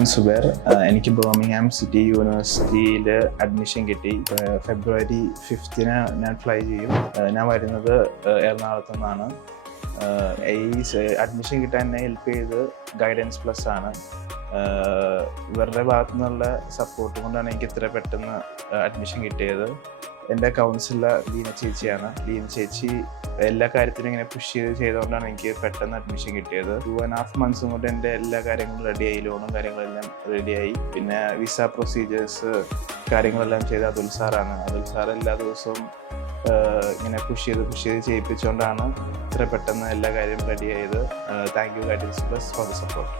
റഹ്മാൻ സുബൈർ. എനിക്ക് Birmingham city യൂണിവേഴ്സിറ്റിയിൽ admission കിട്ടി. ഫെബ്രുവരി 5 ഞാൻ ഫ്ലൈ ചെയ്യും. ഞാൻ വരുന്നത് എറണാകുളത്തു നിന്നാണ്. ഈ അഡ്മിഷൻ കിട്ടാൻ എന്നെ ഹെൽപ്പ് ചെയ്ത് ഗൈഡൻസ് പ്ലസ് ആണ്. ഇവരുടെ ഭാഗത്തു നിന്നുള്ള സപ്പോർട്ട് കൊണ്ടാണ് എനിക്ക് ഇത്ര പെട്ടെന്ന് അഡ്മിഷൻ കിട്ടിയത്. എൻ്റെ കൗൺസിലർ ലീന ചേച്ചിയാണ്. ലീന ചേച്ചി എല്ലാ കാര്യത്തിലും ഇങ്ങനെ പുഷ് ചെയ്തുകൊണ്ടാണ് എനിക്ക് പെട്ടെന്ന് അഡ്മിഷൻ കിട്ടിയത്. 2.5 months കൊണ്ട് എൻ്റെ എല്ലാ കാര്യങ്ങളും റെഡിയായി. ലോണും കാര്യങ്ങളെല്ലാം റെഡിയായി. പിന്നെ വിസ പ്രൊസീജിയേഴ്സ് കാര്യങ്ങളെല്ലാം ചെയ്ത് അതുൽ സാറാണ്. അതുൽ സാർ എല്ലാ ദിവസവും ഇങ്ങനെ പുഷ് ചെയ്ത് ചെയ്യിപ്പിച്ചുകൊണ്ടാണ് ഇത്ര പെട്ടെന്ന് എല്ലാ കാര്യവും റെഡിയായത്. Thank you guidance plus for the support.